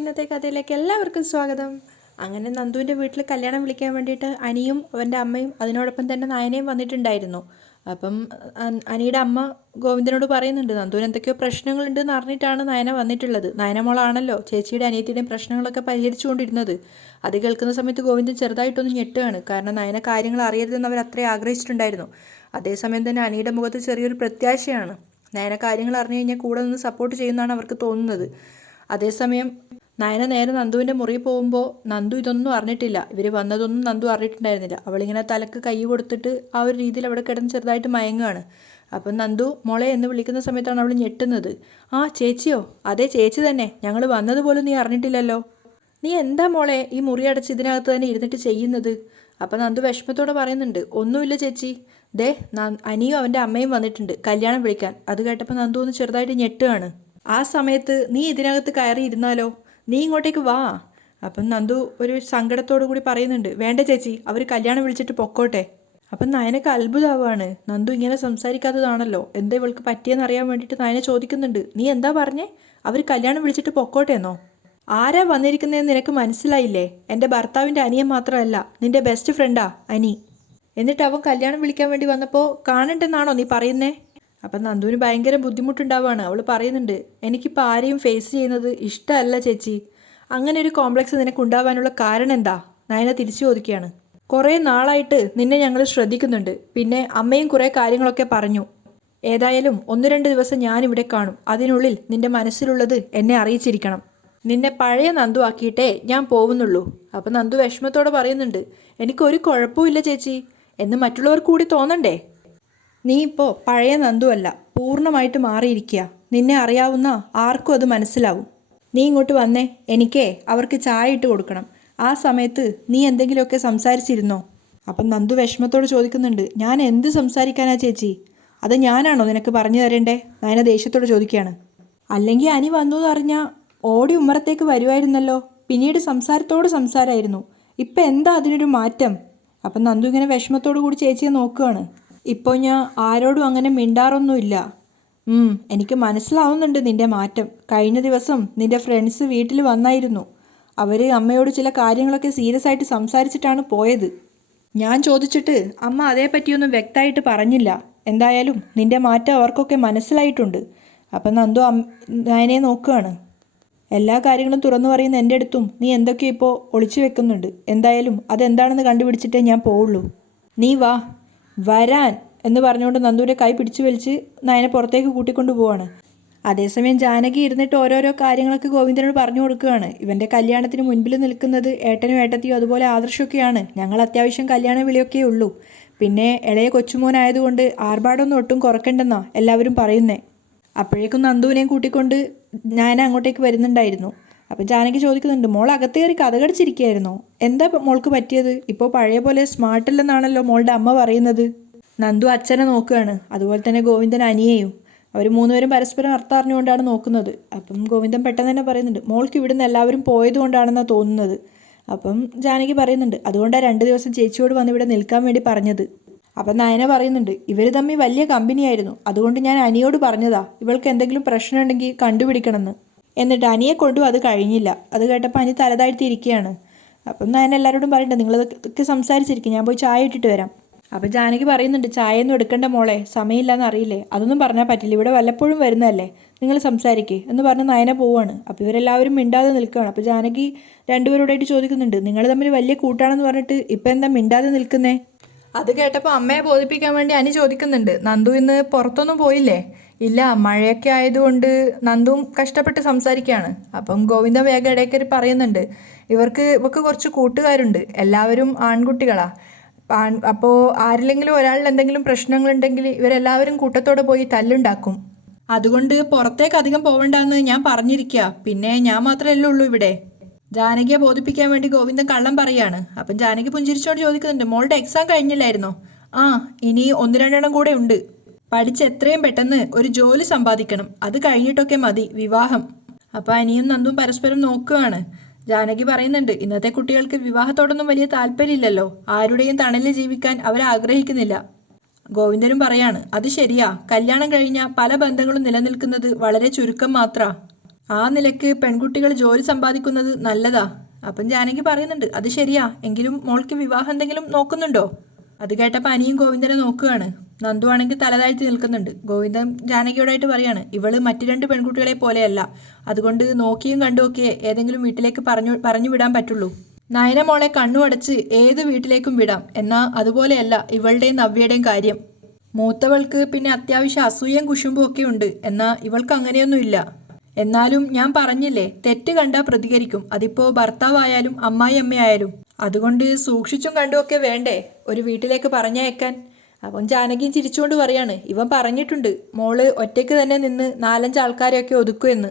ഇന്നത്തെ കഥയിലേക്ക് എല്ലാവർക്കും സ്വാഗതം. അങ്ങനെ നന്ദുവിന്റെ വീട്ടിൽ കല്യാണം വിളിക്കാൻ വേണ്ടിയിട്ട് അനിയും അവന്റെ അമ്മയും അതിനോടൊപ്പം തന്നെ നായനയും വന്നിട്ടുണ്ടായിരുന്നു. അപ്പം അനിയുടെ അമ്മ ഗോവിന്ദനോട് പറയുന്നുണ്ട് നന്ദുവിന് എന്തൊക്കെയോ പ്രശ്നങ്ങളുണ്ടെന്ന് അറിഞ്ഞിട്ടാണ് നയന വന്നിട്ടുള്ളത്. നയനമോളാണല്ലോ ചേച്ചിയുടെ അനിയത്തിയുടെയും പ്രശ്നങ്ങളൊക്കെ പരിഹരിച്ചുകൊണ്ടിരുന്നത്. അത് കേൾക്കുന്ന സമയത്ത് ഗോവിന്ദൻ ചെറുതായിട്ടൊന്ന് ഞെട്ടുകയാണ്. കാരണം നയന കാര്യങ്ങൾ അറിയരുതെന്ന് അവർ അത്രയും ആഗ്രഹിച്ചിട്ടുണ്ടായിരുന്നു. അതേസമയം തന്നെ അനിയുടെ മുഖത്ത് ചെറിയൊരു പ്രത്യാശയാണ്. നയന കാര്യങ്ങൾ അറിഞ്ഞു കഴിഞ്ഞാൽ കൂടെ നിന്ന് സപ്പോർട്ട് ചെയ്യുന്നതാണ് അവർക്ക് തോന്നുന്നത്. അതേസമയം നയന നേരെ നന്ദുവിന്റെ മുറിയിൽ പോകുമ്പോൾ നന്ദു ഇതൊന്നും അറിഞ്ഞിട്ടില്ല. ഇവർ വന്നതൊന്നും നന്ദു അറിഞ്ഞിട്ടുണ്ടായിരുന്നില്ല. അവളിങ്ങനെ തലക്ക് കൈ കൊടുത്തിട്ട് ആ ഒരു രീതിയിൽ അവിടെ കിടന്ന് ചെറുതായിട്ട് മയങ്ങുകയാണ് അപ്പം നന്ദു മോളെ എന്ന് വിളിക്കുന്ന സമയത്താണ് അവൾ ഞെട്ടുന്നത്. ആ ചേച്ചിയോ? അതേ ചേച്ചി തന്നെ. ഞങ്ങൾ വന്നതുപോലും നീ അറിഞ്ഞിട്ടില്ലല്ലോ. നീ എന്താ മോളെ ഈ മുറി അടച്ച് ഇതിനകത്ത് തന്നെ ഇരുന്നിട്ട് ചെയ്യുന്നത്? അപ്പം നന്ദു വിഷമത്തോടെ പറയുന്നുണ്ട് ഒന്നുമില്ല ചേച്ചി. ദേ അനിയും അവന്റെ അമ്മയും വന്നിട്ടുണ്ട് കല്യാണം വിളിക്കാൻ. അത് കേട്ടപ്പോൾ നന്ദു ഒന്ന് ചെറുതായിട്ട് ഞെട്ടുകയാണ് ആ സമയത്ത് നീ ഇതിനകത്ത് കയറി ഇരുന്നാലോ? നീ ഇങ്ങോട്ടേക്ക് വാ. അപ്പം നന്ദു ഒരു സങ്കടത്തോടു കൂടി പറയുന്നുണ്ട് വേണ്ട ചേച്ചി അവർ കല്യാണം വിളിച്ചിട്ട് പൊക്കോട്ടെ. അപ്പം നയനക്ക് അത്ഭുതമാവാണ് നന്ദു ഇങ്ങനെ സംസാരിക്കാത്തതാണല്ലോ. എന്താ ഇവൾക്ക് പറ്റിയെന്ന് അറിയാൻ വേണ്ടിയിട്ട് നയന ചോദിക്കുന്നുണ്ട് നീ എന്താ പറഞ്ഞേ? അവർ കല്യാണം വിളിച്ചിട്ട് പൊക്കോട്ടെ എന്നോ ആരാ വന്നിരിക്കുന്നതെന്ന് നിനക്ക് മനസ്സിലായില്ലേ? എന്റെ ഭർത്താവിന്റെ അനിയൻ മാത്രമല്ല നിന്റെ ബെസ്റ്റ് ഫ്രണ്ടാ അനി. എന്നിട്ട് അവൻ കല്യാണം വിളിക്കാൻ വേണ്ടി വന്നപ്പോൾ കാണണ്ടെന്നാണോ നീ പറയുന്നേ? അപ്പം നന്ദുവിന് ഭയങ്കര ബുദ്ധിമുട്ടുണ്ടാവുകയാണ് അവൾ പറയുന്നുണ്ട് എനിക്കിപ്പോൾ ആരെയും ഫേസ് ചെയ്യുന്നത് ഇഷ്ടമല്ല ചേച്ചി. അങ്ങനെ ഒരു കോംപ്ലക്സ് നിനക്ക് ഉണ്ടാവാനുള്ള കാരണം എന്താ? നയന തിരിച്ചു ചോദിക്കുകയാണ്. കുറേ നാളായിട്ട് നിന്നെ ഞങ്ങൾ ശ്രദ്ധിക്കുന്നുണ്ട്. പിന്നെ അമ്മയും കുറേ കാര്യങ്ങളൊക്കെ പറഞ്ഞു. ഏതായാലും ഒന്ന് രണ്ട് ദിവസം ഞാനിവിടെ കാണും. അതിനുള്ളിൽ നിന്റെ മനസ്സിലുള്ളത് എന്നെ അറിയിച്ചിരിക്കണം. നിന്നെ പഴയ നന്ദു ആക്കിയിട്ടേ ഞാൻ പോകുന്നുള്ളൂ അപ്പം നന്ദു വിഷമത്തോടെ പറയുന്നുണ്ട് എനിക്കൊരു കുഴപ്പമില്ല ചേച്ചി. എന്ന് മറ്റുള്ളവർ കൂടി തോന്നണ്ടേ? നീ ഇപ്പോൾ പഴയ നന്ദുവല്ല പൂർണമായിട്ട് മാറിയിരിക്കുക നിന്നെ അറിയാവുന്ന ആർക്കും അത് മനസ്സിലാവും. നീ ഇങ്ങോട്ട് വന്നേ എനിക്കേ അവർക്ക് ചായ ഇട്ട് കൊടുക്കണം. ആ സമയത്ത് നീ എന്തെങ്കിലുമൊക്കെ സംസാരിച്ചിരുന്നോ? അപ്പം നന്ദു വിഷമത്തോട് ചോദിക്കുന്നുണ്ട് ഞാൻ എന്ത് സംസാരിക്കാനാ ചേച്ചി? അത് ഞാനാണോ നിനക്ക് പറഞ്ഞു തരേണ്ടേ? നയന ദേഷ്യത്തോട് ചോദിക്കുകയാണ്. അല്ലെങ്കിൽ അനി വന്നു എന്ന് അറിഞ്ഞാൽ ഓടി ഉമ്മറത്തേക്ക് വരുമായിരുന്നല്ലോ പിന്നീട് സംസാരത്തോട് സംസാരമായിരുന്നു ഇപ്പം എന്താ അതിനൊരു മാറ്റം? അപ്പം നന്ദു ഇങ്ങനെ വിഷമത്തോടു കൂടി ചേച്ചിയെ നോക്കുകയാണ്. ഇപ്പോൾ ഞാൻ ആരോടും അങ്ങനെ മിണ്ടാറൊന്നുമില്ല. എനിക്ക് മനസ്സിലാവുന്നുണ്ട് നിന്റെ മാറ്റം. കഴിഞ്ഞ ദിവസം നിന്റെ ഫ്രണ്ട്സ് വീട്ടിൽ വന്നായിരുന്നു. അവർ അമ്മയോട് ചില കാര്യങ്ങളൊക്കെ സീരിയസ് ആയിട്ട് സംസാരിച്ചിട്ടാണ് പോയത്. ഞാൻ ചോദിച്ചിട്ട് അമ്മ അതേപ്പറ്റിയൊന്നും വ്യക്തമായിട്ട് പറഞ്ഞില്ല. എന്തായാലും നിന്റെ മാറ്റം അവർക്കൊക്കെ മനസ്സിലായിട്ടുണ്ട്. അപ്പം നന്ദു അം നയനെ നോക്കുകയാണ്. എല്ലാ കാര്യങ്ങളും തുറന്നു പറയുന്ന എന്റെ അടുത്തും നീ എന്തൊക്കെയോ ഇപ്പോൾ ഒളിച്ചു വെക്കുന്നുണ്ട്. എന്തായാലും അതെന്താണെന്ന് കണ്ടുപിടിച്ചിട്ടേ ഞാൻ പോവുള്ളൂ. നീ വാ. വരാൻ എന്ന് പറഞ്ഞുകൊണ്ട് നന്ദുവിന്റെ കൈ പിടിച്ചു വലിച്ച് നയനെ പുറത്തേക്ക് കൂട്ടിക്കൊണ്ടു പോവാണ്. അതേസമയം ജാനകി ഇരുന്നിട്ട് ഓരോരോ കാര്യങ്ങളൊക്കെ ഗോവിന്ദനോട് പറഞ്ഞു കൊടുക്കുകയാണ്. ഇവന്റെ കല്യാണത്തിന് മുൻപിൽ നിൽക്കുന്നത് ഏട്ടനും ഏട്ടത്തിയും അതുപോലെ ആദർശമൊക്കെയാണ്. ഞങ്ങൾ അത്യാവശ്യം കല്യാണ വിളിയൊക്കെ ഉള്ളൂ. പിന്നെ ഇളയ കൊച്ചുമോനായതുകൊണ്ട് ആർഭാടൊന്നും ഒട്ടും കുറക്കണ്ടെന്നാ എല്ലാവരും പറയുന്നേ. അപ്പോഴേക്കും നന്ദുവിനെയും കൂട്ടിക്കൊണ്ട് ഞാൻ അങ്ങോട്ടേക്ക് വരുന്നുണ്ടായിരുന്നു. അപ്പം ജാനകി ചോദിക്കുന്നുണ്ട് മോൾ അകത്ത് കയറി കഥകടിച്ചിരിക്കുകയായിരുന്നോ? എന്താ മോൾക്ക് പറ്റിയത്? ഇപ്പോൾ പഴയ പോലെ സ്മാർട്ടല്ലെന്നാണല്ലോ മോളുടെ അമ്മ പറയുന്നത്. നന്ദു അച്ഛനെ നോക്കുകയാണ്. അതുപോലെ തന്നെ ഗോവിന്ദൻ അനിയെയും. അവർ മൂന്നുപേരും പരസ്പരം അർത്ഥം അറിഞ്ഞുകൊണ്ടാണ് നോക്കുന്നത്. അപ്പം ഗോവിന്ദൻ പെട്ടെന്ന് തന്നെ പറയുന്നുണ്ട് മോൾക്ക് ഇവിടുന്ന് എല്ലാവരും പോയതുകൊണ്ടാണെന്നാണ് തോന്നുന്നത്. അപ്പം ജാനകി പറയുന്നുണ്ട് അതുകൊണ്ടാണ് രണ്ട് ദിവസം ചേച്ചിയോട് വന്ന് ഇവിടെ നിൽക്കാൻ വേണ്ടി പറഞ്ഞത്. അപ്പം നയന പറയുന്നുണ്ട് ഇവർ തമ്മിൽ വലിയ കമ്പനിയായിരുന്നു. അതുകൊണ്ട് ഞാൻ അനിയോട് പറഞ്ഞതാ. ഇവൾക്ക് എന്തെങ്കിലും പ്രശ്നമുണ്ടെങ്കിൽ കണ്ടുപിടിക്കണമെന്ന്. എന്നിട്ട് അനിയെ കൊണ്ടും അത് കഴിഞ്ഞില്ല. അത് കേട്ടപ്പോൾ അനി തലതാഴ്ത്തി ഇരിക്കുകയാണ് അപ്പം ഞാൻ എല്ലാവരോടും പറയണ്ട നിങ്ങളിതൊക്കെ സംസാരിച്ചിരിക്കും ഞാൻ പോയി ചായ ഇട്ടിട്ട് വരാം. അപ്പോൾ ജാനകി പറയുന്നുണ്ട് ചായയൊന്നും എടുക്കണ്ട മോളെ സമയമില്ലാന്ന് അറിയില്ലേ? അതൊന്നും പറഞ്ഞാൽ പറ്റില്ല ഇവിടെ വല്ലപ്പോഴും വരുന്നതല്ലേ? നിങ്ങൾ സംസാരിക്കേ എന്ന് പറഞ്ഞ് നയന പോവാണ്. അപ്പോൾ ഇവരെല്ലാവരും മിണ്ടാതെ നിൽക്കുകയാണ്. അപ്പോൾ ജാനകി രണ്ടുപേരോടായിട്ട് ചോദിക്കുന്നുണ്ട് നിങ്ങൾ തമ്മിൽ വലിയ കൂട്ടാണെന്ന് പറഞ്ഞിട്ട് ഇപ്പം എന്താ മിണ്ടാതെ നിൽക്കുന്നേ? അത് കേട്ടപ്പോൾ അമ്മയെ ബോധിപ്പിക്കാൻ വേണ്ടി അനി ചോദിക്കുന്നുണ്ട് നന്ദു ഇന്ന് പുറത്തൊന്നും പോയില്ലേ? ഇല്ല മഴയൊക്കെ ആയതുകൊണ്ട് നന്ദുവും കഷ്ടപ്പെട്ട് സംസാരിക്കുകയാണ് അപ്പം ഗോവിന്ദ വേഗം ഇടയ്ക്കരി പറയുന്നുണ്ട്. ഇവർക്ക് ഇവർക്ക് കുറച്ച് കൂട്ടുകാരുണ്ട്. എല്ലാവരും ആൺകുട്ടികളാ. ആൺ അപ്പോൾ ആരിലെങ്കിലും ഒരാളിൽ എന്തെങ്കിലും പ്രശ്നങ്ങളുണ്ടെങ്കിൽ ഇവരെല്ലാവരും കൂട്ടത്തോടെ പോയി തല്ലുണ്ടാക്കും. അതുകൊണ്ട് പുറത്തേക്ക് അധികം പോവണ്ടെന്ന് ഞാൻ പറഞ്ഞിരിക്കുക പിന്നെ ഞാൻ മാത്രമല്ലേ ഉള്ളൂ ഇവിടെ. ജാനകിയെ ബോധിപ്പിക്കാൻ വേണ്ടി ഗോവിന്ദൻ കള്ളം പറയാണ്. അപ്പം ജാനകി പുഞ്ചിരിച്ചോട് ചോദിക്കുന്നുണ്ട് മോളുടെ എക്സാം കഴിഞ്ഞില്ലായിരുന്നോ? ആ ഇനി ഒന്ന് രണ്ടെണ്ണം കൂടെ ഉണ്ട്. പഠിച്ച് എത്രയും പെട്ടെന്ന് ഒരു ജോലി സമ്പാദിക്കണം. അത് കഴിഞ്ഞിട്ടൊക്കെ മതി. വിവാഹം. അപ്പോൾ അനിയും നന്ദും പരസ്പരം നോക്കുകയാണ് ജാനകി പറയുന്നുണ്ട് ഇന്നത്തെ കുട്ടികൾക്ക് വിവാഹത്തോടൊന്നും വലിയ താല്പര്യമില്ലല്ലോ. ആരുടെയും തണലിൽ ജീവിക്കാൻ അവർ ആഗ്രഹിക്കുന്നില്ല. ഗോവിന്ദനും പറയാണ് അത് ശരിയാ. കല്യാണം കഴിഞ്ഞ പല ബന്ധങ്ങളും നിലനിൽക്കുന്നത് വളരെ ചുരുക്കം മാത്ര. ആ നിലയ്ക്ക് പെൺകുട്ടികൾ ജോലി സമ്പാദിക്കുന്നത് നല്ലതാ. അപ്പം ജാനകി പറയുന്നുണ്ട് അത് ശരിയാ. എങ്കിലും മോൾക്ക് വിവാഹം എന്തെങ്കിലും നോക്കുന്നുണ്ടോ? അത് കേട്ടപ്പോൾ അനിയും ഗോവിന്ദനെ നോക്കുകയാണ്. നന്ദു ആണെങ്കിൽ തലതാഴ്ത്തി നിൽക്കുന്നുണ്ട്. ഗോവിന്ദൻ ജാനകിയോടായിട്ട് പറയാണ് ഇവൾ മറ്റു രണ്ട് പെൺകുട്ടികളെ പോലെയല്ല. അതുകൊണ്ട് നോക്കിയും കണ്ടുമൊക്കെ ഏതെങ്കിലും വീട്ടിലേക്ക് പറഞ്ഞു പറഞ്ഞു വിടാൻ പറ്റുള്ളൂ. നയന മോളെ കണ്ണുമടച്ച് ഏത് വീട്ടിലേക്കും വിടാം. എന്നാൽ അതുപോലെയല്ല ഇവളുടെയും നവ്യയുടെയും കാര്യം. മൂത്തവൾക്ക് പിന്നെ അത്യാവശ്യം അസൂയയും കുശുമ്പും ഒക്കെ ഉണ്ട്. എന്നാൽ ഇവൾക്ക് അങ്ങനെയൊന്നുമില്ല എന്നാലും ഞാൻ പറഞ്ഞില്ലേ തെറ്റ് കണ്ടാൽ പ്രതികരിക്കും. അതിപ്പോ ഭർത്താവായാലും അമ്മായി അമ്മയായാലും. അതുകൊണ്ട് സൂക്ഷിച്ചും കണ്ടുമൊക്കെ വേണ്ടേ? ഒരു വീട്ടിലേക്ക് പറഞ്ഞയക്കാൻ. അപ്പം ജാനകിയും ചിരിച്ചുകൊണ്ട് പറയാണ് ഇവൻ പറഞ്ഞിട്ടുണ്ട് മോൾ ഒറ്റയ്ക്ക് തന്നെ നിന്ന് നാലഞ്ച് ആൾക്കാരെയൊക്കെ ഒതുക്കുമെന്ന്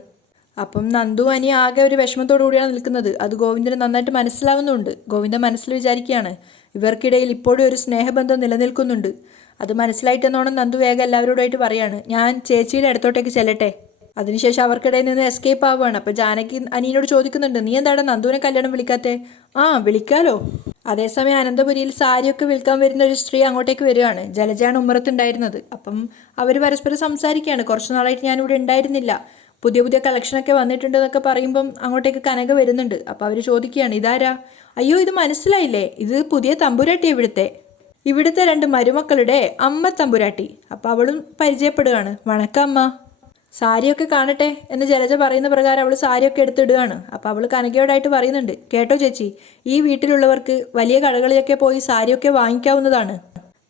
അപ്പം നന്ദു അനി ആകെ ഒരു വിഷമത്തോടു കൂടിയാണ് നിൽക്കുന്നത്. അത് ഗോവിന്ദന് നന്നായിട്ട് മനസ്സിലാവുന്നുണ്ട്. ഗോവിന്ദൻ മനസ്സിൽ വിചാരിക്കുകയാണ് ഇവർക്കിടയിൽ ഇപ്പോഴും ഒരു സ്നേഹബന്ധം നിലനിൽക്കുന്നുണ്ട്. അത് മനസ്സിലായിട്ടെന്നോണം നന്ദു വേഗം എല്ലാവരോടായിട്ട് പറയാണ് ഞാൻ ചേച്ചിയുടെ അടുത്തോട്ടേക്ക് ചെല്ലട്ടെ. അതിനുശേഷം അവർക്കിടയിൽ നിന്ന് എസ്കേപ്പ് ആവുകയാണ്. അപ്പോൾ ജാനകി അനിയനോട് ചോദിക്കുന്നുണ്ട് നീ എന്താണ് നന്ദുവിനെ കല്യാണം വിളിക്കാത്തേ? ആ വിളിക്കാലോ. അതേസമയം അനന്തപുരിയിൽ സാരിയൊക്കെ വിൽക്കാൻ വരുന്ന ഒരു സ്ത്രീ അങ്ങോട്ടേക്ക് വരികയാണ്. ജലജയാണ് ഉമ്മറത്തുണ്ടായിരുന്നത്. അപ്പം അവർ പരസ്പരം സംസാരിക്കുകയാണ്. കുറച്ച് നാളായിട്ട് ഞാനിവിടെ ഉണ്ടായിരുന്നില്ല. പുതിയ പുതിയ കളക്ഷനൊക്കെ വന്നിട്ടുണ്ട് എന്നൊക്കെ പറയുമ്പം അങ്ങോട്ടേക്ക് കനക വരുന്നുണ്ട്. അപ്പോൾ അവർ ചോദിക്കുകയാണ് ഇതാരാ? അയ്യോ ഇത് മനസ്സിലായില്ലേ? ഇത് പുതിയ തമ്പുരാട്ടി ഇവിടുത്തെ. ഇവിടുത്തെ രണ്ട് മരുമക്കളുടെ അമ്മ തമ്പുരാട്ടി. അപ്പോൾ അവളും പരിചയപ്പെടുകയാണ്. വണക്കം അമ്മ. സാരിയൊക്കെ കാണട്ടെ എന്ന് ജലജ പറയുന്ന പ്രകാരം അവൾ സാരിയൊക്കെ എടുത്തിടുകയാണ്. അപ്പോൾ അവൾ കനകയോടായിട്ട് പറയുന്നുണ്ട് കേട്ടോ ചേച്ചി ഈ വീട്ടിലുള്ളവർക്ക് വലിയ കടകളിലൊക്കെ പോയി സാരിയൊക്കെ വാങ്ങിക്കാവുന്നതാണ്.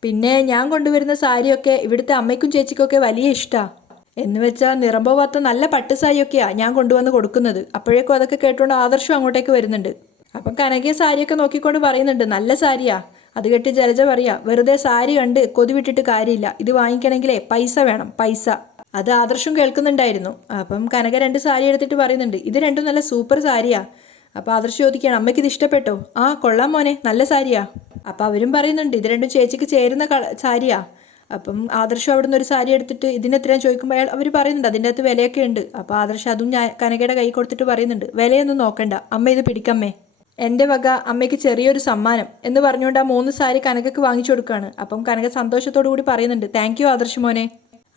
പിന്നെ ഞാൻ കൊണ്ടുവരുന്ന സാരിയൊക്കെ ഇവിടുത്തെ അമ്മയ്ക്കും ചേച്ചിക്കൊക്കെ വലിയ ഇഷ്ടമാണ് എന്ന് വെച്ചാൽ നിറം പോവാത്ത നല്ല പട്ട് സാരിയൊക്കെയാണ് ഞാൻ കൊണ്ടുവന്ന് കൊടുക്കുന്നത്. അപ്പോഴേക്കും അതൊക്കെ കേട്ടുകൊണ്ട് ആദർശം അങ്ങോട്ടേക്ക് വരുന്നുണ്ട്. അപ്പം കനകിയ സാരിയൊക്കെ നോക്കിക്കൊണ്ട് പറയുന്നുണ്ട് നല്ല സാരിയാ. അത് കേട്ടി ജലജ പറയാ വെറുതെ സാരി കണ്ട് കൊതി വിട്ടിട്ട് കാര്യമില്ല. ഇത് വാങ്ങിക്കണമെങ്കിലേ പൈസ വേണം പൈസ. അത് ആദർശം കേൾക്കുന്നുണ്ടായിരുന്നു. അപ്പം കനക രണ്ട് സാരി എടുത്തിട്ട് പറയുന്നുണ്ട് ഇത് രണ്ടും നല്ല സൂപ്പർ സാരിയാ. അപ്പോൾ ആദർശം ചോദിക്കുകയാണ് അമ്മയ്ക്ക് ഇത് ഇഷ്ടപ്പെട്ടോ? ആ കൊള്ളാം മോനെ നല്ല സാരിയാ. അപ്പം അവരും പറയുന്നുണ്ട് ഇത് രണ്ടും ചേച്ചിക്ക് ചേരുന്ന സാരിയാ. അപ്പം ആദർശം അവിടുന്ന് ഒരു സാരി എടുത്തിട്ട് ഇതിന് എത്രയാണ് ചോദിക്കുമ്പോൾ അയാൾ അവർ പറയുന്നുണ്ട് അതിന്റെ അകത്ത് വിലയൊക്കെ ഉണ്ട്. അപ്പോൾ ആദർശം അതും ഞാൻ കനകയുടെ കൈ കൊടുത്തിട്ട് പറയുന്നുണ്ട് വിലയൊന്നും നോക്കണ്ട അമ്മ ഇത് പിടിക്കമ്മേ. എന്റെ വക അമ്മയ്ക്ക് ചെറിയൊരു സമ്മാനം എന്ന് പറഞ്ഞുകൊണ്ട് ആ മൂന്ന് സാരി കനകക്ക് വാങ്ങിച്ചു കൊടുക്കുകയാണ്. അപ്പം കനക സന്തോഷത്തോടു കൂടി പറയുന്നുണ്ട് താങ്ക് യു ആദർശ് മോനെ.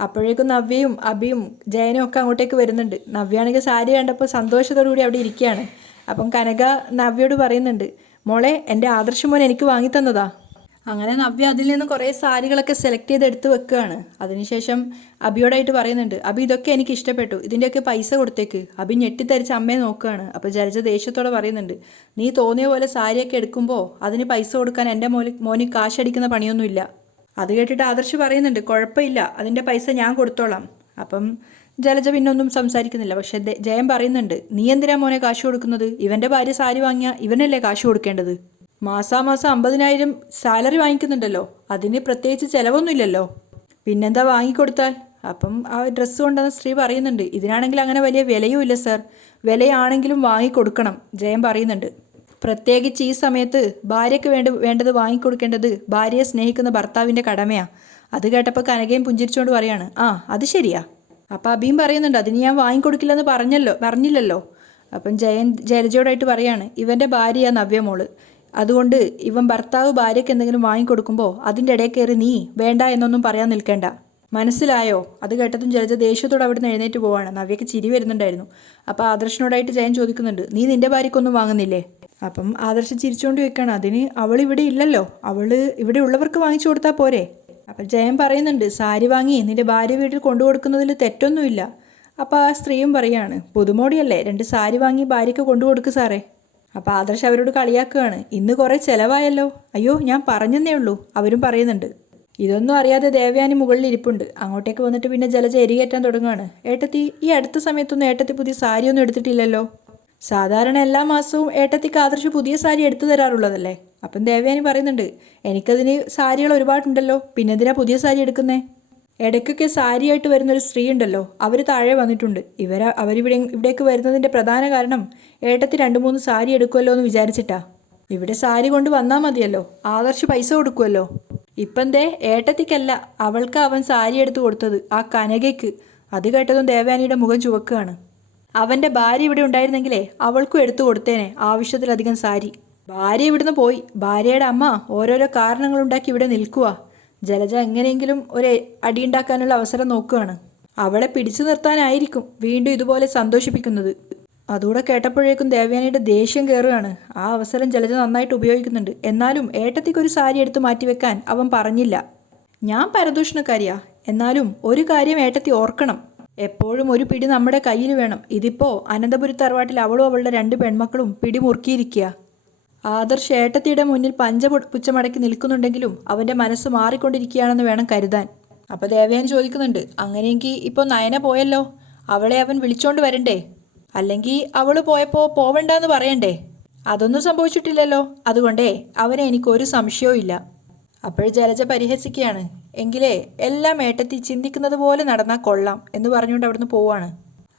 അപ്പോഴേക്കും നവ്യയും അഭിയും ജയനും ഒക്കെ അങ്ങോട്ടേക്ക് വരുന്നുണ്ട്. നവ്യാണെങ്കിൽ സാരി കണ്ടപ്പോൾ സന്തോഷത്തോടു കൂടി അവിടെ ഇരിക്കുകയാണ്. അപ്പം കനക നവ്യയോട് പറയുന്നുണ്ട് മോളെ എന്റെ ആദർശം മോനെ എനിക്ക് വാങ്ങി തന്നതാ അങ്ങനെ നവ്യ അതിൽ നിന്ന് കുറേ സാരികളൊക്കെ സെലക്ട് ചെയ്ത് എടുത്ത് വെക്കുകയാണ്. അതിനുശേഷം അബിയോടായിട്ട് പറയുന്നുണ്ട് അബി ഇതൊക്കെ എനിക്ക് ഇഷ്ടപ്പെട്ടു. ഇതിന്റെയൊക്കെ പൈസ കൊടുത്തേക്ക്. അബി ഞെട്ടിത്തരിച്ച് അമ്മയെ നോക്കുകയാണ്. അപ്പോൾ ജലജ ദേഷ്യത്തോടെ പറയുന്നുണ്ട് നീ തോന്നിയ പോലെ സാരിയൊക്കെ എടുക്കുമ്പോൾ അതിന് പൈസ കൊടുക്കാൻ എന്റെ മോന് മോന് കാശടിക്കുന്ന പണിയൊന്നുമില്ല. അത് കേട്ടിട്ട് ആദർശ് പറയുന്നുണ്ട് കുഴപ്പമില്ല അതിന്റെ പൈസ ഞാൻ കൊടുത്തോളാം. അപ്പം ജലജ പിന്നെ ഒന്നും സംസാരിക്കുന്നില്ല. പക്ഷെ ജയം പറയുന്നുണ്ട് നീ എന്തിനാ മോനെ കാശ് കൊടുക്കുന്നത്? ഇവന്റെ ഭാര്യ സാരി വാങ്ങിയാൽ ഇവനല്ലേ കാശ് കൊടുക്കേണ്ടത്? മാസാമാസം അമ്പതിനായിരം സാലറി വാങ്ങിക്കുന്നുണ്ടല്ലോ അതിന് പ്രത്യേകിച്ച് ചിലവൊന്നുമില്ലല്ലോ. പിന്നെന്താ വാങ്ങിക്കൊടുത്താൽ? അപ്പം ആ ഡ്രസ്സ് കൊണ്ടെന്ന സ്ത്രീ പറയുന്നുണ്ട് ഇതിനാണെങ്കിൽ അങ്ങനെ വലിയ വിലയുമില്ല സർ. വിലയാണെങ്കിലും വാങ്ങിക്കൊടുക്കണം ജയം പറയുന്നുണ്ട്. പ്രത്യേകിച്ച് ഈ സമയത്ത് ഭാര്യയ്ക്ക് വേണ്ട വേണ്ടത് വാങ്ങിക്കൊടുക്കേണ്ടത് ഭാര്യയെ സ്നേഹിക്കുന്ന ഭർത്താവിന്റെ കടമയാ. അത് കേട്ടപ്പോൾ കനകയും പുഞ്ചിരിച്ചുകൊണ്ട് പറയാണ് ആ അത് ശരിയാ. അപ്പം അബിയും പറയുന്നുണ്ട് അതിന് ഞാൻ വാങ്ങിക്കൊടുക്കില്ലെന്ന് പറഞ്ഞല്ലോ പറഞ്ഞില്ലല്ലോ. അപ്പം ജയൻ ജയലജയോടായിട്ട് പറയാണ് ഇവന്റെ ഭാര്യ നവ്യമോൾ അതുകൊണ്ട് ഇവൻ ഭർത്താവ് ഭാര്യയ്ക്ക് എന്തെങ്കിലും വാങ്ങിക്കൊടുക്കുമ്പോൾ അതിന്റെ ഇടയിൽ കയറി നീ വേണ്ട എന്നൊന്നും പറയാൻ നിൽക്കേണ്ട. മനസ്സിലായോ? അത് കേട്ടതും ജലജ ദേഷ്യത്തോടെ അവിടുന്ന് എഴുന്നേറ്റ് പോവാണ്. നവ്യക്ക് ചിരി വരുന്നുണ്ടായിരുന്നു. അപ്പോൾ ആദർശനോടായിട്ട് ജയൻ ചോദിക്കുന്നുണ്ട് നീ നിന്റെ ഭാര്യയ്ക്കൊന്നും വാങ്ങുന്നില്ലേ? അപ്പം ആദർശം ചിരിച്ചുകൊണ്ട് വെക്കാണ് അതിന് അവൾ ഇവിടെ ഇല്ലല്ലോ അവൾ ഇവിടെ ഉള്ളവർക്ക് വാങ്ങിച്ചു കൊടുത്താൽ പോരെ? അപ്പം ജയൻ പറയുന്നുണ്ട് സാരി വാങ്ങി നിന്റെ ഭാര്യ വീട്ടിൽ കൊണ്ടു കൊടുക്കുന്നതിൽ തെറ്റൊന്നുമില്ല. അപ്പോൾ ആ സ്ത്രീയും പറയാണ് പുതുമോടിയല്ലേ രണ്ട് സാരി വാങ്ങി ഭാര്യയ്ക്ക് കൊണ്ടു കൊടുക്ക് സാറേ. അപ്പോൾ ആദർശ് അവരോട് കളിയാക്കുകയാണ് ഇന്ന് കുറേ ചിലവായല്ലോ. അയ്യോ ഞാൻ പറഞ്ഞെന്നേ ഉള്ളൂ അവരും പറയുന്നുണ്ട്. ഇതൊന്നും അറിയാതെ ദേവയാനി മുകളിൽ ഇരിപ്പുണ്ട്. അങ്ങോട്ടേക്ക് വന്നിട്ട് പിന്നെ ജലജ എരികേറ്റാൻ തുടങ്ങുകയാണ് ഏട്ടത്തി ഈ അടുത്ത സമയത്തൊന്നും ഏട്ടത്തി പുതിയ സാരിയൊന്നും എടുത്തിട്ടില്ലല്ലോ? സാധാരണ എല്ലാ മാസവും ഏട്ടത്തിക്ക് ആദർശ് പുതിയ സാരി എടുത്തു തരാറുള്ളതല്ലേ? അപ്പം ദേവയാനി പറയുന്നുണ്ട് എനിക്കതിന് സാരികൾ ഒരുപാടുണ്ടല്ലോ പിന്നെ പിന്നെന്തിനാ പുതിയ സാരി എടുക്കുന്നേ? ഇടയ്ക്കൊക്കെ സാരിയായിട്ട് വരുന്ന ഒരു സ്ത്രീ ഉണ്ടല്ലോ അവർ താഴെ വന്നിട്ടുണ്ട്. ഇവർ അവരിവിടെ ഇവിടേക്ക് വരുന്നതിന്റെ പ്രധാന കാരണം ഏട്ടത്തി രണ്ട് മൂന്ന് സാരി എടുക്കുമല്ലോ എന്ന് വിചാരിച്ചിട്ടാ. ഇവിടെ സാരി കൊണ്ട് വന്നാൽ മതിയല്ലോ ആദർശ് പൈസ കൊടുക്കുമല്ലോ ഇപ്പം ദേ ഏട്ടത്തിക്കല്ല അവൾക്ക് അവൻ സാരി എടുത്ത് കൊടുത്തത് ആ കനകയ്ക്ക്. അത് കേട്ടതും ദേവയാനിയുടെ മുഖം ചുവക്കുകയാണ്. അവന്റെ ഭാര്യ ഇവിടെ ഉണ്ടായിരുന്നെങ്കിലേ അവൾക്കും എടുത്തു കൊടുത്തേനെ ആവശ്യത്തിലധികം സാരി. ഭാര്യ ഇവിടുന്ന് പോയി. ഭാര്യയുടെ അമ്മ ഓരോരോ കാരണങ്ങളുണ്ടാക്കി ഇവിടെ നിൽക്കുക ജലജ എങ്ങനെയെങ്കിലും ഒരു അടിയുണ്ടാക്കാനുള്ള അവസരം നോക്കുകയാണ് അവളെ പിടിച്ചു നിർത്താനായിരിക്കും വീണ്ടും ഇതുപോലെ സന്തോഷിപ്പിക്കുന്നത്. അതുകൂടെ കേട്ടപ്പോഴേക്കും ദേവയാനിയുടെ ദേഷ്യം കയറുകയാണ്. ആ അവസരം ജലജ നന്നായിട്ട് ഉപയോഗിക്കുന്നുണ്ട്. എന്നാലും ഏട്ടത്തിക്ക് ഒരു സാരി എടുത്ത് മാറ്റിവെക്കാൻ അവൻ പറഞ്ഞില്ല. ഞാൻ പരദൂഷണക്കാരിയാ. എന്നാലും ഒരു കാര്യം ഏട്ടത്തി ഓർക്കണം. എപ്പോഴും ഒരു പിടി നമ്മുടെ കയ്യിൽ വേണം. ഇതിപ്പോ അനന്തപുരി തറവാട്ടിൽ അവളും അവളുടെ രണ്ട് പെൺമക്കളും പിടി മുറുക്കിയിരിക്കുക ആദർശ് ഏട്ടത്തിയുടെ മുന്നിൽ പഞ്ച പുച്ചമടക്കി നിൽക്കുന്നുണ്ടെങ്കിലും അവന്റെ മനസ്സ് മാറിക്കൊണ്ടിരിക്കുകയാണെന്ന് വേണം കരുതാൻ. അപ്പൊ ദേവയൻ ചോദിക്കുന്നുണ്ട് അങ്ങനെയെങ്കിൽ ഇപ്പോൾ നയന പോയല്ലോ? അവളെ അവൻ വിളിച്ചോണ്ട് വരണ്ടേ? അല്ലെങ്കിൽ അവൾ പോയപ്പോൾ പോവണ്ടെന്ന് പറയണ്ടേ? അതൊന്നും സംഭവിച്ചിട്ടില്ലല്ലോ. അതുകൊണ്ടേ അവനെ എനിക്കൊരു സംശയവും ഇല്ല അപ്പോൾ ജലജ പരിഹസിക്കുകയാണ്. എങ്കിലേ എല്ലാം ഏട്ടത്തി ചിന്തിക്കുന്നത് പോലെ നടന്നാൽ കൊള്ളാം എന്ന് പറഞ്ഞുകൊണ്ട് അവിടുന്ന് പോവാണ്.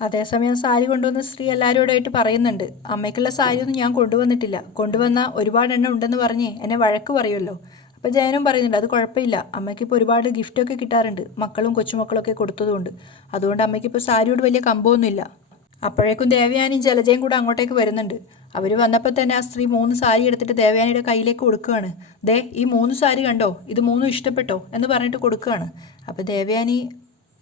അതേസമയം സാരി കൊണ്ടുവന്ന സ്ത്രീ എല്ലാവരോടായിട്ട് പറയുന്നുണ്ട് അമ്മയ്ക്കുള്ള സാരി ഒന്നും ഞാൻ കൊണ്ടുവന്നിട്ടില്ല. കൊണ്ടുവന്ന ഒരുപാട് എണ്ണം ഉണ്ടെന്ന് പറഞ്ഞ് എന്നെ വഴക്ക് പറയുമല്ലോ. അപ്പോൾ ജയനും പറയുന്നുണ്ട് അത് കുഴപ്പമില്ല. അമ്മയ്ക്ക് അമ്മയ്ക്കിപ്പോൾ ഒരുപാട് ഗിഫ്റ്റൊക്കെ കിട്ടാറുണ്ട് മക്കളും കൊച്ചുമക്കളൊക്കെ കൊടുത്തതുകൊണ്ട്. അതുകൊണ്ട് അമ്മയ്ക്കിപ്പോൾ സാരിയോട് വലിയ കമ്പമൊന്നുമില്ല. അപ്പോഴേക്കും ദേവയാനിയും ജലജയും കൂടെ അങ്ങോട്ടേക്ക് വരുന്നുണ്ട്. അവർ വന്നപ്പോൾ തന്നെ ആ സ്ത്രീ മൂന്ന് സാരി എടുത്തിട്ട് ദേവയാനിയുടെ കയ്യിലേക്ക് കൊടുക്കുകയാണ്. ദേ ഈ മൂന്ന് സാരി കണ്ടോ? ഇത് മൂന്നും ഇഷ്ടപ്പെട്ടോ? എന്ന് പറഞ്ഞിട്ട് കൊടുക്കുകയാണ്. അപ്പോൾ ദേവയാനി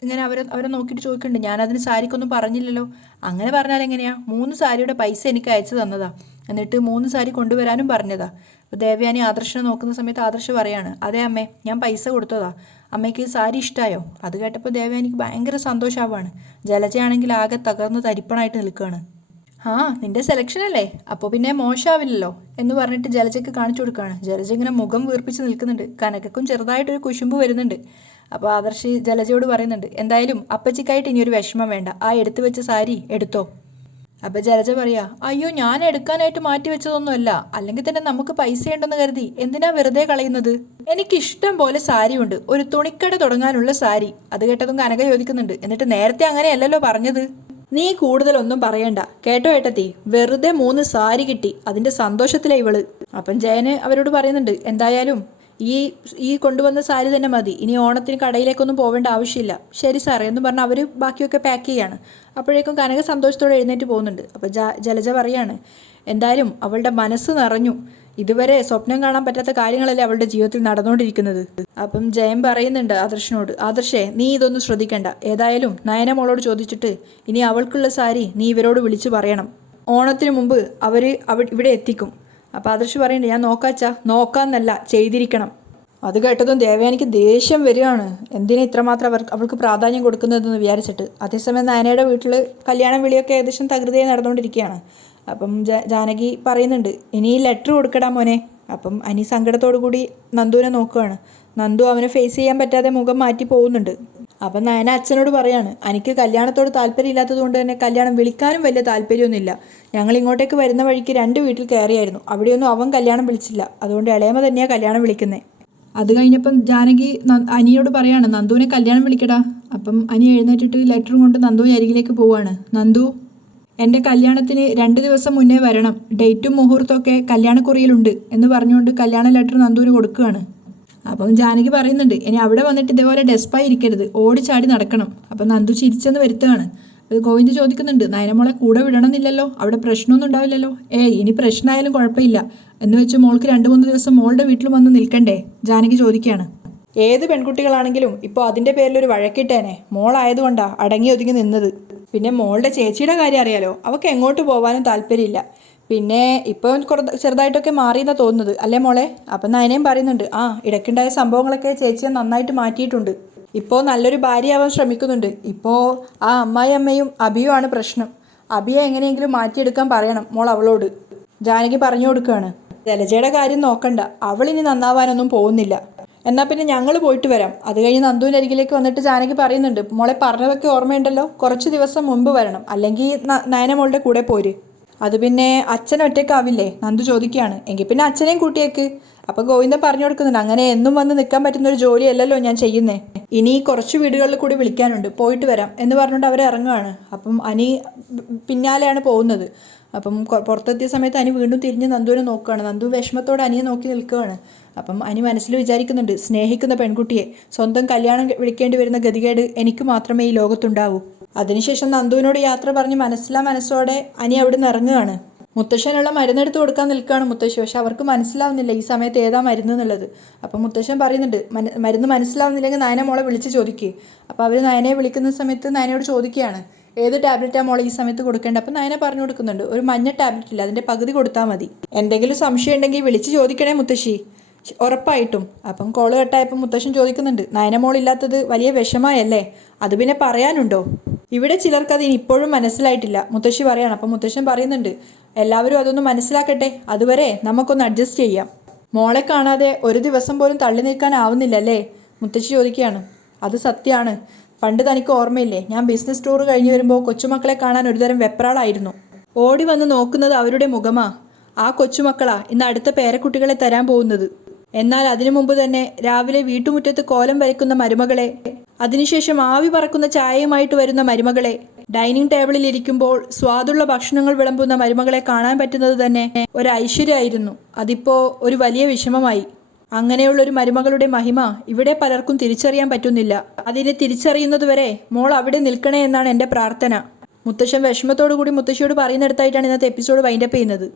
ഇങ്ങനെ അവരെ അവരെ നോക്കിയിട്ട് ചോദിക്കുന്നുണ്ട് ഞാനതിന് സാരിക്കൊന്നും പറഞ്ഞില്ലല്ലോ. അങ്ങനെ പറഞ്ഞാൽ എങ്ങനെയാ? മൂന്ന് സാരിയുടെ പൈസ എനിക്ക് അയച്ചു തന്നതാ. എന്നിട്ട് മൂന്ന് സാരി കൊണ്ടുവരാനും പറഞ്ഞതാ. അപ്പോൾ ദേവയാനി ആദർശനെ നോക്കുന്ന സമയത്ത് ആദർശ് പറയാണ് അതെ അമ്മേ ഞാൻ പൈസ കൊടുത്തതാ. അമ്മയ്ക്ക് സാരി ഇഷ്ടമായോ അത് കേട്ടപ്പോൾ ദേവയാനിക്ക് ഭയങ്കര സന്തോഷമാവാണ് ജലജയാണെങ്കിൽ ആകെ തകർന്ന് തരിപ്പണായിട്ട് നിൽക്കുകയാണ് ആ നിന്റെ സെലക്ഷൻ അല്ലേ? അപ്പോൾ പിന്നെ മോശമാവില്ലല്ലോ എന്ന് പറഞ്ഞിട്ട് ജലജയ്ക്ക് കാണിച്ചു കൊടുക്കുകയാണ് ജലജ ഇങ്ങനെ മുഖം വീർപ്പിച്ച് നിൽക്കുന്നുണ്ട്. കനകക്കും ചെറുതായിട്ടൊരു കുശുമ്പ് വരുന്നുണ്ട്. അപ്പോൾ ആദർശി ജലജയോട് പറയുന്നുണ്ട് എന്തായാലും അപ്പച്ചിക്കായിട്ട് ഇനിയൊരു വിഷമം വേണ്ട. ആ എടുത്തു വെച്ച സാരി എടുത്തോ. അപ്പോൾ ജലജ പറയാ അയ്യോ ഞാൻ എടുക്കാനായിട്ട് മാറ്റി വെച്ചതൊന്നുമല്ല. അല്ലെങ്കിൽ തന്നെ നമുക്ക് പൈസ ഉണ്ടെന്ന് കരുതി. എന്തിനാ വെറുതെ കളയുന്നത്? എനിക്ക് ഇഷ്ടം പോലെ ഉണ്ട്. ഒരു തുണിക്കട തുടങ്ങാനുള്ള സാരി. അത് കേട്ടതും കനക ചോദിക്കുന്നുണ്ട്. എന്നിട്ട് നേരത്തെ അങ്ങനെയല്ലല്ലോ പറഞ്ഞത്? നീ കൂടുതലൊന്നും പറയണ്ട. കേട്ടോ ഏട്ടത്തി. വെറുതെ മൂന്ന് സാരി കിട്ടി. അതിന്റെ സന്തോഷത്തിലെ ഇവൾ. അപ്പം ജയന് അവരോട് പറയുന്നുണ്ട് എന്തായാലും ഈ ഈ കൊണ്ടുവന്ന സാരി തന്നെ മതി. ഇനി ഓണത്തിന് കടയിലേക്കൊന്നും പോവേണ്ട ആവശ്യമില്ല. ശരി സാറേ എന്ന് പറഞ്ഞാൽ അവർ ബാക്കിയൊക്കെ പാക്ക് ചെയ്യാണ്. അപ്പോഴേക്കും കനക സന്തോഷത്തോടെ എഴുന്നേറ്റ് പോകുന്നുണ്ട്. അപ്പോൾ ജ ജലജ പറയാണ് എന്തായാലും അവളുടെ മനസ്സ് നിറഞ്ഞു. ഇതുവരെ സ്വപ്നം കാണാൻ പറ്റാത്ത കാര്യങ്ങളല്ലേ അവളുടെ ജീവിതത്തിൽ നടന്നുകൊണ്ടിരിക്കുന്നത് അപ്പം ജയം പറയുന്നുണ്ട് ആദർശനോട് ആദർശേ നീ ഇതൊന്നും ശ്രദ്ധിക്കണ്ട. ഏതായാലും നയന മോളോട് ചോദിച്ചിട്ട് ഇനി അവൾക്കുള്ള സാരി നീ ഇവരോട് വിളിച്ചു പറയണം. ഓണത്തിന് മുമ്പ് അവർ അവ ഇവിടെ എത്തിക്കും. അപ്പോൾ ആദർശ് പറയുന്നുണ്ട് ഞാൻ നോക്കാച്ചാ നോക്കാന്നല്ല ചെയ്തിരിക്കണം. അത് കേട്ടതും ദേവയാനിക്ക് ദേഷ്യം വരികയാണ്. എന്തിനാ ഇത്രമാത്രം അവർ അവൾക്ക് പ്രാധാന്യം കൊടുക്കുന്നതെന്ന് വിചാരിച്ചിട്ട്? അതേസമയം നയനയുടെ വീട്ടിൽ കല്യാണം വിളിയൊക്കെ ഏകദേശം തകൃതിയായി നടന്നുകൊണ്ടിരിക്കുകയാണ്. അപ്പം ജാനകി പറയുന്നുണ്ട് ഇനി ലെറ്റർ കൊടുക്കടാ മോനെ. അപ്പം അനി സങ്കടത്തോടു കൂടി നന്ദുവിനെ നോക്കുകയാണ്. നന്ദു അവനെ ഫേസ് ചെയ്യാൻ പറ്റാതെ മുഖം മാറ്റി പോകുന്നുണ്ട്. അപ്പം നയന അച്ഛനോട് പറയാണ് എനിക്ക് കല്യാണത്തോട് താല്പര്യമില്ലാത്തത് കൊണ്ട് തന്നെ കല്യാണം വിളിക്കാനും വലിയ താല്പര്യമൊന്നുമില്ല. ഞങ്ങൾ ഇങ്ങോട്ടേക്ക് വരുന്ന വഴിക്ക് രണ്ട് വീട്ടിൽ കയറിയായിരുന്നു. അവിടെയൊന്നും അവൻ കല്യാണം വിളിച്ചില്ല. അതുകൊണ്ട് ഇളയമ തന്നെയാണ് കല്യാണം വിളിക്കുന്നത് അത് കഴിഞ്ഞപ്പം ജാനകി അനിയോട് പറയാണ് നന്ദുവിനെ കല്യാണം വിളിക്കടാ. അപ്പം അനി എഴുന്നേറ്റിട്ട് ലെറ്റർ കൊണ്ട് നന്ദുവിന് അരികിലേക്ക് പോവാണ്. നന്ദു എന്റെ കല്യാണത്തിന് രണ്ട് ദിവസം മുന്നേ വരണം. ഡേറ്റും മുഹൂർത്തമൊക്കെ കല്യാണക്കുറിയിലുണ്ട് എന്ന് പറഞ്ഞുകൊണ്ട് കല്യാണ ലെറ്റർ നന്ദുവിന് കൊടുക്കുകയാണ്. അപ്പം ജാനകി പറയുന്നുണ്ട് ഇനി അവിടെ വന്നിട്ട് ഇതേപോലെ ഡെസ്പായി ഇരിക്കരുത് ചാടി നടക്കണം. അപ്പം നന്ദു ചിരിച്ചെന്ന് വരുത്തുകയാണ്. അത് ഗോവിന്ദ് ചോദിക്കുന്നുണ്ട് നയനമോളെ കൂടെ വിടണമെന്നില്ലല്ലോ? അവിടെ പ്രശ്നമൊന്നും ഉണ്ടാവില്ലല്ലോ? ഏ ഇനി പ്രശ്നമായാലും കുഴപ്പമില്ല. എന്ന് വെച്ച് മോൾക്ക് രണ്ട് മൂന്ന് ദിവസം മോളുടെ വീട്ടിൽ വന്ന് നിൽക്കണ്ടേ? ജാനകി ചോദിക്കുകയാണ്. ഏത് പെൺകുട്ടികളാണെങ്കിലും ഇപ്പോൾ അതിന്റെ പേരിലൊരു വഴക്കിട്ടേനെ. മോളായതുകൊണ്ടാ അടങ്ങി ഒതുങ്ങി നിന്നത്. പിന്നെ മോളുടെ ചേച്ചിയുടെ കാര്യം അറിയാലോ അവൾക്ക് എങ്ങോട്ട് പോകാനും താല്പര്യമില്ല. പിന്നെ ഇപ്പോൾ കുറ- ചെറുതായിട്ടൊക്കെ മാറിയെന്നാണ് തോന്നുന്നത്. അല്ലേ മോളെ? അപ്പം നയനയും പറയുന്നുണ്ട്. ആ ഇടയ്ക്കുണ്ടായ സംഭവങ്ങളൊക്കെ ചേച്ചിയെ നന്നായിട്ട് മാറ്റിയിട്ടുണ്ട്. ഇപ്പോൾ നല്ലൊരു ഭാര്യയാവാൻ ശ്രമിക്കുന്നുണ്ട്. ഇപ്പോൾ ആ അമ്മായി അമ്മയും അബിയുമാണ് പ്രശ്നം. അബിയെ എങ്ങനെയെങ്കിലും മാറ്റിയെടുക്കാൻ പറയണം മോൾ അവളോട്. ജാനകി പറഞ്ഞു കൊടുക്കുകയാണ് ജലജയുടെ കാര്യം നോക്കണ്ട. അവളിനി നന്നാവാനൊന്നും പോകുന്നില്ല. എന്നാൽ പിന്നെ ഞങ്ങൾ പോയിട്ട് വരാം. അത് കഴിഞ്ഞ് നന്ദുവിന്റെ അരികിലേക്ക് വന്നിട്ട് ജാനകി പറയുന്നുണ്ട്. മോളെ പറഞ്ഞതൊക്കെ ഓർമ്മയുണ്ടല്ലോ? കുറച്ച് ദിവസം മുമ്പ് വരണം. അല്ലെങ്കിൽ നയന മോളുടെ കൂടെ പോര്. അത് പിന്നെ അച്ഛൻ ഒറ്റക്കാവില്ലേ നന്ദു ചോദിക്കുകയാണ്. എങ്കിൽ പിന്നെ അച്ഛനെയും കൂട്ടിയേക്ക്. അപ്പോൾ ഗോവിന്ദൻ പറഞ്ഞു കൊടുക്കുന്നുണ്ട്. അങ്ങനെ എന്നും വന്ന് നിൽക്കാൻ പറ്റുന്ന ഒരു ജോലിയല്ലല്ലോ ഞാൻ ചെയ്യുന്നേ. ഇനി കുറച്ച് വീടുകളിൽ കൂടി വിളിക്കാനുണ്ട്. പോയിട്ട് വരാം എന്ന് പറഞ്ഞുകൊണ്ട് അവർ ഇറങ്ങുകയാണ് അപ്പം അനി പിന്നാലെയാണ് പോകുന്നത്. അപ്പം പുറത്തെത്തിയ സമയത്ത് അനി വീണ്ടും തിരിഞ്ഞ് നന്ദുവിനെ നോക്കുകയാണ്. നന്ദു വിഷമത്തോടെ അനിയെ നോക്കി നിൽക്കുകയാണ്. അപ്പം അനി മനസ്സിൽ വിചാരിക്കുന്നുണ്ട് സ്നേഹിക്കുന്ന പെൺകുട്ടിയെ. സ്വന്തം കല്യാണം വിളിക്കേണ്ടി വരുന്ന ഗതികേട് എനിക്ക് മാത്രമേ ഈ ലോകത്തുണ്ടാവൂ. അതിനുശേഷം നന്ദുവിനോട് യാത്ര പറഞ്ഞ് മനസ്സിലാ മനസ്സോടെ അനി അവിടെ നിന്ന് ഇറങ്ങുകയാണ്. മുത്തശ്ശനുള്ള മരുന്നെടുത്ത് കൊടുക്കാൻ നിൽക്കുകയാണ് മുത്തശ്ശി. പക്ഷെ അവർക്ക് മനസ്സിലാവുന്നില്ല ഈ സമയത്ത് ഏതാ മരുന്ന് എന്നുള്ളത്. അപ്പം മുത്തശ്ശൻ പറയുന്നുണ്ട് "മന- മരുന്ന് മനസ്സിലാവുന്നില്ലെങ്കിൽ നയന മോളെ വിളിച്ച് ചോദിക്കുക അപ്പോൾ അവർ നയനയെ വിളിക്കുന്ന സമയത്ത് നയനയോട് ചോദിക്കുകയാണ് ഏത് ടാബ്ലറ്റാണ് മോളെ ഈ സമയത്ത് കൊടുക്കേണ്ടത്? അപ്പം നയന പറഞ്ഞു കൊടുക്കുന്നുണ്ട് ഒരു മഞ്ഞ ടാബ്ലറ്റ് ഇല്ല അതിന്റെ പകുതി കൊടുത്താൽ മതി. എന്തെങ്കിലും സംശയം ഉണ്ടെങ്കിൽ വിളിച്ച് ചോദിക്കണേ മുത്തശ്ശി. ഉറപ്പായിട്ടും. അപ്പം കോൾ കെട്ടായപ്പം മുത്തശ്ശൻ ചോദിക്കുന്നുണ്ട് നയനമോളില്ലാത്തത് വലിയ വിഷമായല്ലേ അത് പിന്നെ പറയാനുണ്ടോ? ഇവിടെ ചിലർക്ക് അത് ഇപ്പോഴും മനസ്സിലായിട്ടില്ല. മുത്തശ്ശി പറയാണ് അപ്പം മുത്തശ്ശൻ പറയുന്നുണ്ട് എല്ലാവരും അതൊന്ന് മനസ്സിലാക്കട്ടെ അതുവരെ നമുക്കൊന്ന് അഡ്ജസ്റ്റ് ചെയ്യാം. മോളെ കാണാതെ ഒരു ദിവസം പോലും തള്ളി നിൽക്കാനാവുന്നില്ല അല്ലേ? മുത്തശ്ശി ചോദിക്കുകയാണ്. അത് സത്യമാണ് പണ്ട് തനിക്ക് ഓർമ്മയില്ലേ ഞാൻ ബിസിനസ് ടൂർ കഴിഞ്ഞ് വരുമ്പോൾ കൊച്ചുമക്കളെ കാണാൻ ഒരുതരം വെപ്രാളായിരുന്നു. ഓടി വന്ന് നോക്കുന്നത് അവരുടെ മുഖമാ. ആ കൊച്ചുമക്കളാ ഇന്ന് അടുത്ത പേരക്കുട്ടികളെ തരാൻ പോകുന്നത്. എന്നാൽ അതിനു മുമ്പ് തന്നെ രാവിലെ വീട്ടുമുറ്റത്ത് കോലം വരയ്ക്കുന്ന മരുമകളെ അതിനുശേഷം ആവി പറക്കുന്ന ചായയുമായിട്ട് വരുന്ന മരുമകളെ. ഡൈനിങ് ടേബിളിൽ ഇരിക്കുമ്പോൾ സ്വാദുള്ള ഭക്ഷണങ്ങൾ വിളമ്പുന്ന മരുമകളെ കാണാൻ പറ്റുന്നത് തന്നെ ഒരു ഐശ്വര്യമായിരുന്നു. അതിപ്പോ ഒരു വലിയ വിഷമമായി. അങ്ങനെയുള്ള ഒരു മരുമകളുടെ മഹിമ ഇവിടെ പലർക്കും തിരിച്ചറിയാൻ പറ്റുന്നില്ല. അതിനെ തിരിച്ചറിയുന്നതുവരെ മോൾ അവിടെ നിൽക്കണേ എന്നാണ് എന്റെ പ്രാർത്ഥന. മുത്തശ്ശൻ വിഷമത്തോടു കൂടി മുത്തശ്ശിയോട് പറയുന്നിടത്തായിട്ടാണ് ഇന്നത്തെ എപ്പിസോഡ് വൈൻഡപ്പ് ചെയ്യുന്നത്.